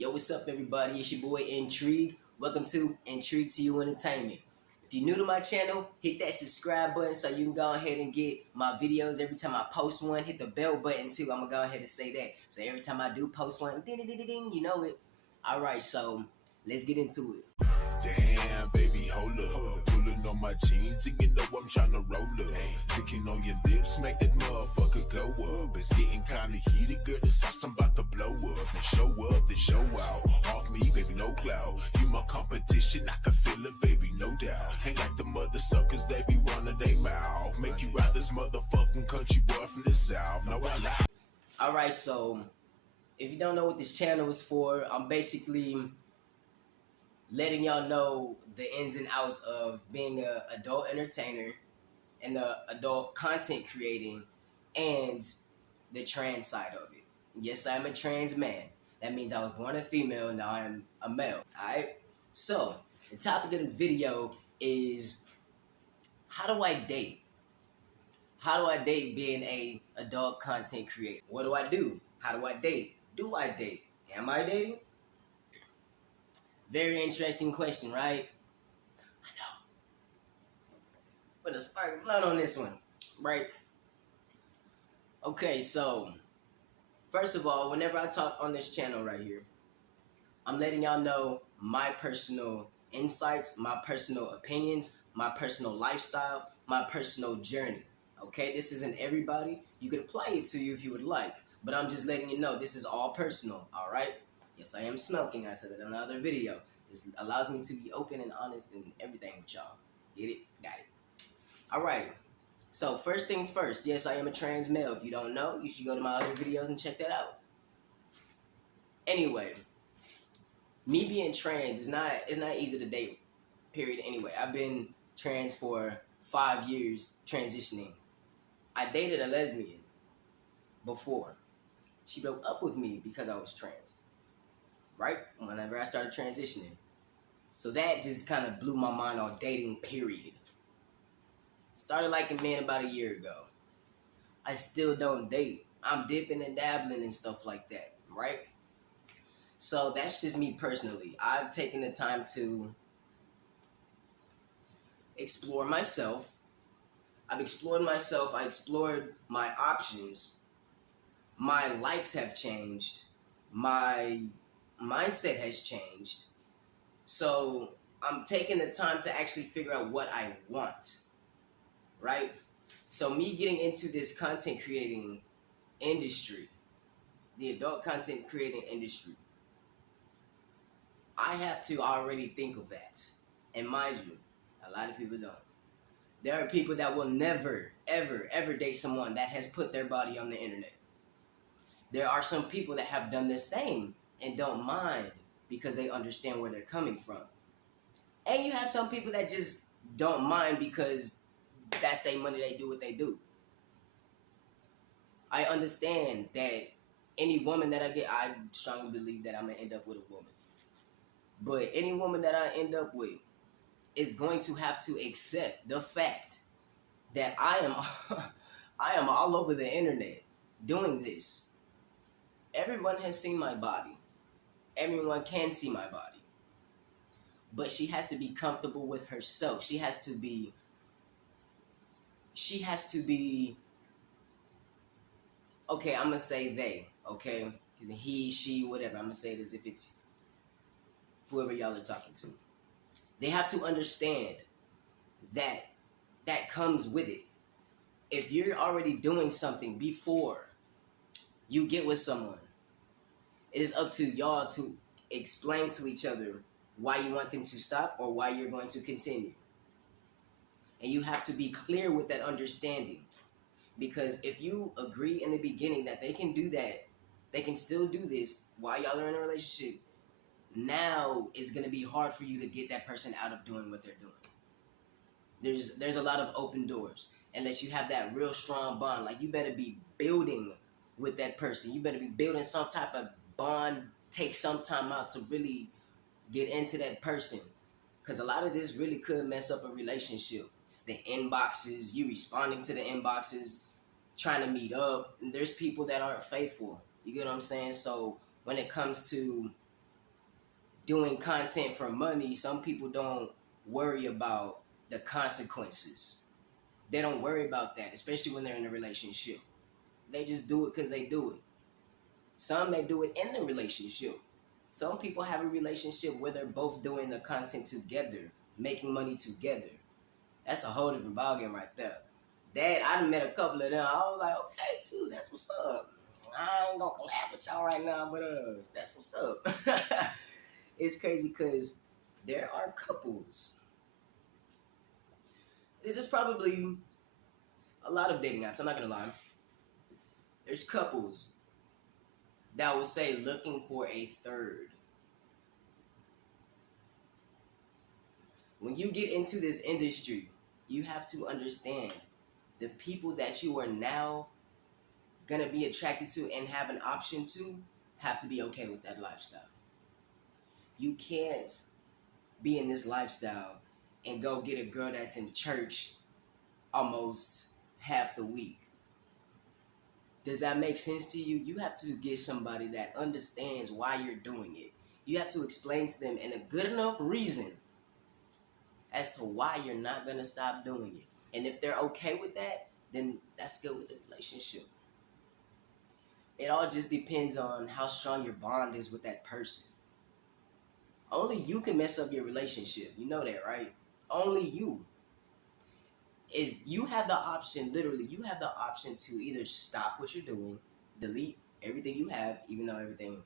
Yo, what's up, everybody? It's your boy Intrigue. Welcome to Intrigue to You Entertainment. If you're new to my channel, hit that subscribe button so you can go ahead and get my videos every time I post one. Hit the bell button too. I'm gonna go ahead and say that. So every time I do post one, ding, ding, ding, ding, you know it. All right, so let's get into it. Damn, baby, hold up. Pulling on my jeans and you know I'm tryna roll up. Licking on your lips, make that motherfucker go up. It's getting kinda heated, girl, the sauce I'm about to blow up. Then show up, then show out. Off me, baby, no cloud. You my competition, I can feel it, baby, no doubt. Ain't like the mother suckers, they be running they mouth. Make you ride this motherfucking country boy from the south. No, I lie. All right, so if you don't know what this channel is for, I'm basically letting y'all know the ins and outs of being an adult entertainer and the adult content creating and the trans side of it. Yes, I'm a trans man. That means I was born a female, now I'm a male. Alright? So, the topic of this video is how do I date? How do I date being a adult content creator? What do I do? How do I date? Do I date? Am I dating? Very interesting question, right? I know. Put a spark of blood on this one, right? Okay, so first of all, whenever I talk on this channel right here, I'm letting y'all know my personal insights, my personal opinions, my personal lifestyle, my personal journey. Okay, this isn't everybody. You could apply it to you if you would like, but I'm just letting you know this is all personal, all right? Yes, I am smoking. I said it in another video. This allows me to be open and honest and everything with y'all. Get it? Got it. All right. So first things first. Yes, I am a trans male. If you don't know, you should go to my other videos and check that out. Anyway, me being trans is not easy to date. Period. Anyway, I've been trans for 5 years, transitioning. I dated a lesbian before. She broke up with me because I was trans. Right? Whenever I started transitioning. So that just kind of blew my mind on dating, period. Started liking men about a year ago. I still don't date. I'm dipping and dabbling and stuff like that, right? So that's just me personally. I've taken the time to explore myself. I've explored myself. I explored my options. My likes have changed. My mindset has changed. So I'm taking the time to actually figure out what I want, right? So me getting into this content creating industry, the adult content creating industry, I have to already think of that. And mind you, a lot of people don't. There are people that will never, ever, ever date someone that has put their body on the internet. There are some people that have done the same and don't mind because they understand where they're coming from. And you have some people that just don't mind because that's their money, they do what they do. I understand that any woman that I get, I strongly believe that I'm going to end up with a woman. But any woman that I end up with is going to have to accept the fact that I am all over the internet doing this. Everyone has seen my body. Everyone can see my body. But she has to be comfortable with herself. She has to be, okay, I'm going to say they, okay? He, she, whatever. I'm going to say it as if it's whoever y'all are talking to. They have to understand that that comes with it. If you're already doing something before you get with someone, it is up to y'all to explain to each other why you want them to stop or why you're going to continue. And you have to be clear with that understanding. Because if you agree in the beginning that they can do that, they can still do this while y'all are in a relationship, now it's going to be hard for you to get that person out of doing what they're doing. There's a lot of open doors. Unless you have that real strong bond. Like, you better be building with that person. You better be building some type of bond. Take some time out to really get into that person. Because a lot of this really could mess up a relationship. The inboxes, you responding to the inboxes, trying to meet up. There's people that aren't faithful. You get what I'm saying? So when it comes to doing content for money, some people don't worry about the consequences. They don't worry about that, especially when they're in a relationship. They just do it because they do it. Some, they do it in the relationship. Some people have a relationship where they're both doing the content together, making money together. That's a whole different ballgame right there. That, I done met a couple of them. I was like, okay, shoot, that's what's up. I ain't gonna collab with y'all right now, but that's what's up. It's crazy because there are couples. This is probably a lot of dating apps, I'm not gonna lie. There's couples that will say looking for a third. When you get into this industry, you have to understand the people that you are now gonna be attracted to and have an option to have to be okay with that lifestyle. You can't be in this lifestyle and go get a girl that's in church almost half the week. Does that make sense to you? You have to get somebody that understands why you're doing it. You have to explain to them in a good enough reason as to why you're not going to stop doing it. And if they're okay with that, then that's good with the relationship. It all just depends on how strong your bond is with that person. Only you can mess up your relationship. You know that, right? Only you. You have the option, literally, you have the option to either stop what you're doing, delete everything you have, even though everything,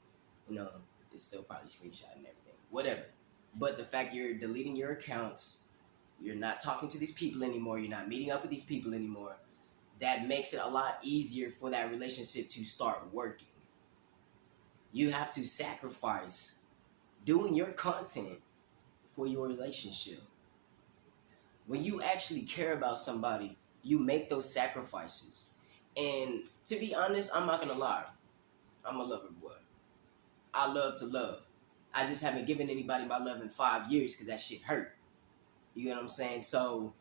is still probably screenshot and everything, whatever. But the fact you're deleting your accounts, you're not talking to these people anymore, you're not meeting up with these people anymore, that makes it a lot easier for that relationship to start working. You have to sacrifice doing your content for your relationship. When you actually care about somebody, you make those sacrifices. And to be honest, I'm not gonna lie, I'm a lover boy. I love to love. I just haven't given anybody my love in 5 years because that shit hurt. You know what I'm saying? So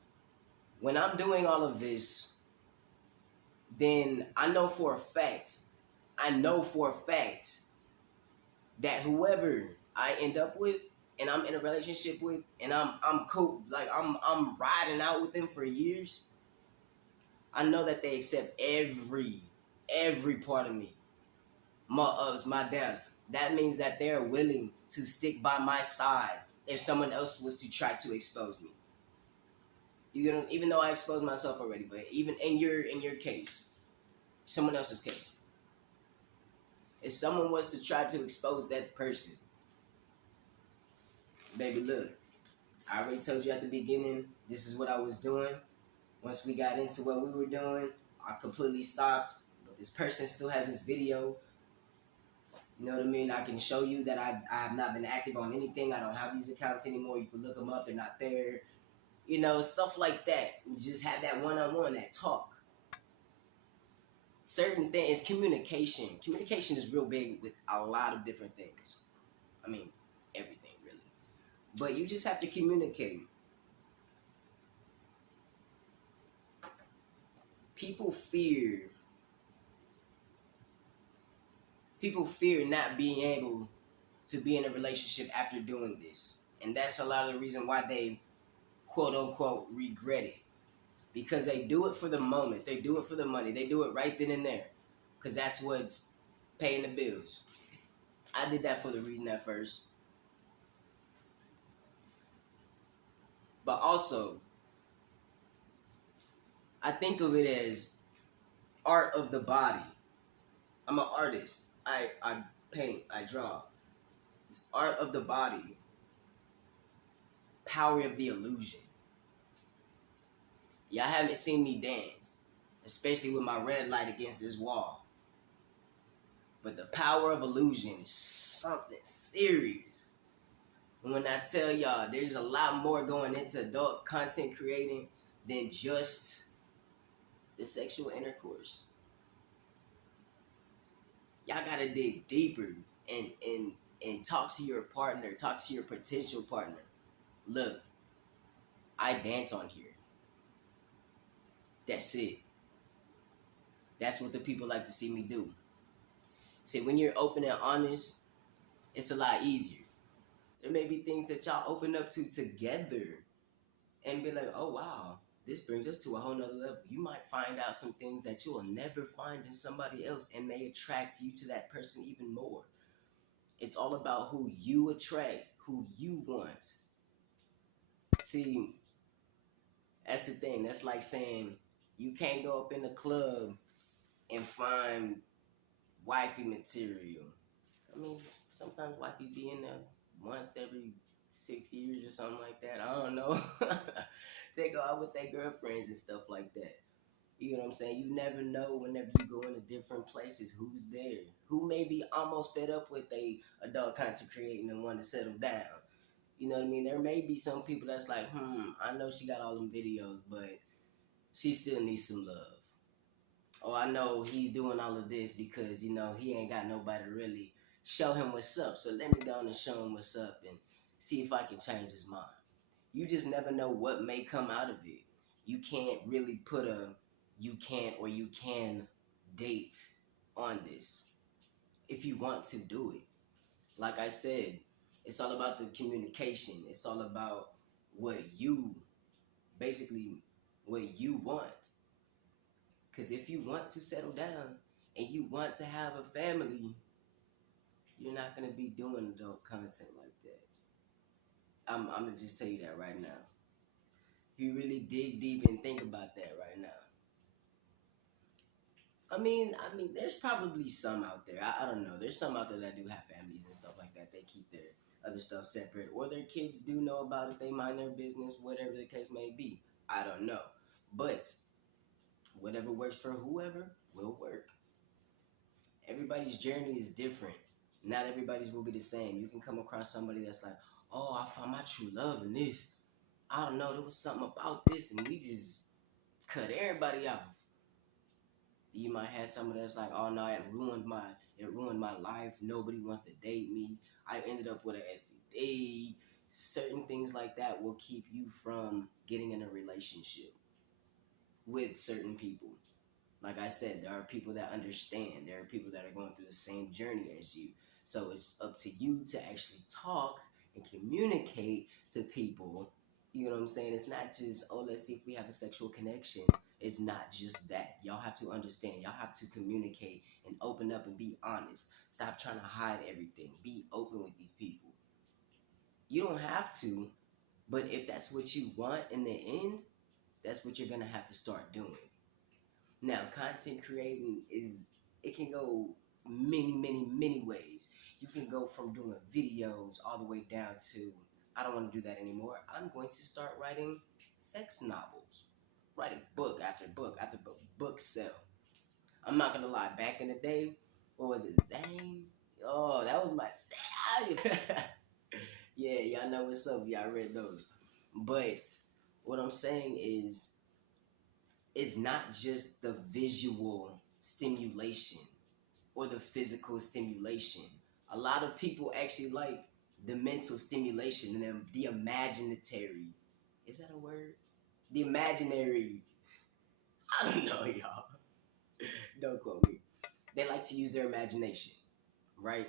when I'm doing all of this, then I know for a fact that whoever I end up with and I'm in a relationship with and I'm cool, like I'm riding out with them for years, I know that they accept every part of me. My ups, my downs. That means that they're willing to stick by my side if someone else was to try to expose me. You know, even though I exposed myself already, but even in your case, someone else's case, if someone was to try to expose that person, baby, look, I already told you at the beginning, this is what I was doing. Once we got into what we were doing, I completely stopped. But this person still has this video. You know what I mean? I can show you that I have not been active on anything. I don't have these accounts anymore. You can look them up. They're not there. You know, stuff like that. We just had that one-on-one, that talk. Certain things, communication. Communication is real big with a lot of different things. I mean, everything, really. But you just have to communicate. People fear not being able to be in a relationship after doing this. And that's a lot of the reason why they, quote unquote, regret it. Because they do it for the moment. They do it for the money. They do it right then and there. Because that's what's paying the bills. I did that for the reason at first. But also, I think of it as art of the body. I'm an artist. I paint, I draw. It's art of the body. Power of the illusion. Y'all haven't seen me dance, especially with my red light against this wall. But the power of illusion is something serious. And when I tell y'all, there's a lot more going into adult content creating than just the sexual intercourse. Y'all gotta dig deeper and talk to your partner, talk to your potential partner. Look, I dance on here. That's it. That's what the people like to see me do. See, when you're open and honest, it's a lot easier. There may be things that y'all open up to together and be like, oh wow, this brings us to a whole nother level. You might find out some things that you will never find in somebody else and may attract you to that person even more. It's all about who you attract, who you want. See, that's the thing. That's like saying you can't go up in the club and find wifey material. I mean, sometimes wifey be in there once every 6 years or something like that. I don't know. They go out with their girlfriends and stuff like that. You know what I'm saying? You never know whenever you go into different places who's there. Who may be almost fed up with a adult content creating and want to settle down. You know what I mean? There may be some people that's like, I know she got all them videos, but she still needs some love. Oh, I know he's doing all of this because, you know, he ain't got nobody to really show him what's up. So let me go on and show him what's up and see if I can change his mind. You just never know what may come out of it. You can't really put a you can't or you can date on this. If you want to do it. Like I said, it's all about the communication. It's all about what you want. Because if you want to settle down and you want to have a family, you're not going to be doing adult content like that. I'm going to just tell you that right now. If you really dig deep and think about that right now. I mean, there's probably some out there. I don't know. There's some out there that do have families and stuff like that. They keep their other stuff separate. Or their kids do know about it. They mind their business, whatever the case may be. I don't know. But whatever works for whoever will work. Everybody's journey is different. Not everybody's will be the same. You can come across somebody that's like, oh, I found my true love in this. I don't know, there was something about this and we just cut everybody off. You might have someone that's like, oh no, it ruined my life. Nobody wants to date me. I ended up with an STD. Certain things like that will keep you from getting in a relationship with certain people. Like I said, there are people that understand. There are people that are going through the same journey as you. So it's up to you to actually talk and communicate to people. You know what I'm saying? It's not just, oh, let's see if we have a sexual connection. It's not just that. Y'all have to understand. Y'all have to communicate and open up and be honest. Stop trying to hide everything. Be open with these people. You don't have to, but if that's what you want in the end, that's what you're going to have to start doing. Now, content creating it can go many, many, many ways. You can go from doing videos all the way down to, I don't want to do that anymore. I'm going to start writing sex novels. Writing book after book after book. Book sell. I'm not going to lie. Back in the day, what was it? Zane? Oh, that was my... Yeah, y'all know what's up. Y'all read those. But what I'm saying is, it's not just the visual stimulation or the physical stimulation. A lot of people actually like the mental stimulation and the imaginatory. Is that a word? The imaginary. I don't know, y'all. Don't quote me. They like to use their imagination, right?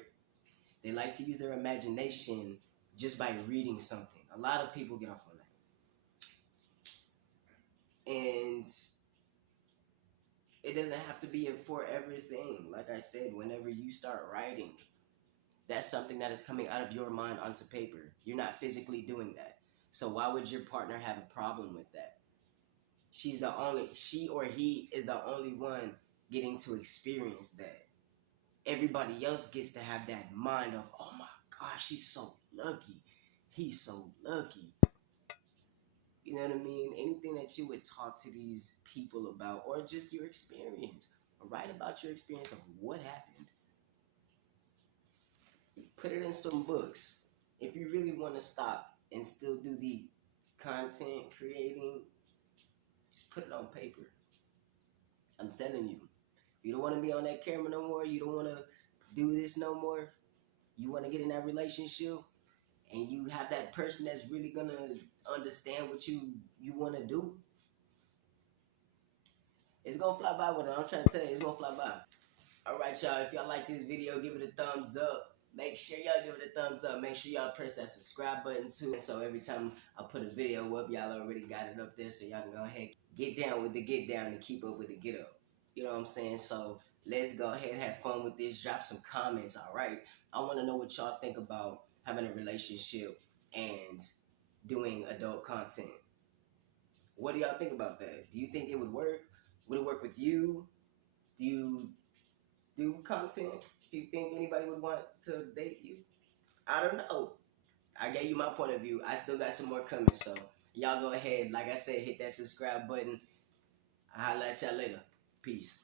They like to use their imagination just by reading something. A lot of people get off on that. And it doesn't have to be a forever thing. Like I said, whenever you start writing, that's something that is coming out of your mind onto paper. You're not physically doing that. So why would your partner have a problem with that? She or he is the only one getting to experience that. Everybody else gets to have that mind of, oh my gosh, she's so lucky. He's so lucky. You know what I mean? Anything that you would talk to these people about, or just your experience. Write about your experience of what happened. Put it in some books. If you really want to stop and still do the content creating, just put it on paper. I'm telling you. You don't want to be on that camera no more. You don't want to do this no more. You want to get in that relationship, and you have that person that's really going to understand what you want to do. It's going to fly by with it. I'm trying to tell you, it's going to fly by. All right, y'all. If y'all like this video, give it a thumbs up. Make sure y'all give it a thumbs up. Make sure y'all press that subscribe button too. So every time I put a video up, y'all already got it up there. So y'all can go ahead, get down with the get down and keep up with the get up. You know what I'm saying? So let's go ahead and have fun with this. Drop some comments, all right? I want to know what y'all think about having a relationship and doing adult content. What do y'all think about that? Do you think it would work? Would it work with you? Do you do content? Do you think anybody would want to date you? I don't know. I gave you my point of view. I still got some more coming, so y'all go ahead. Like I said, hit that subscribe button. I'll holla at y'all later. Peace.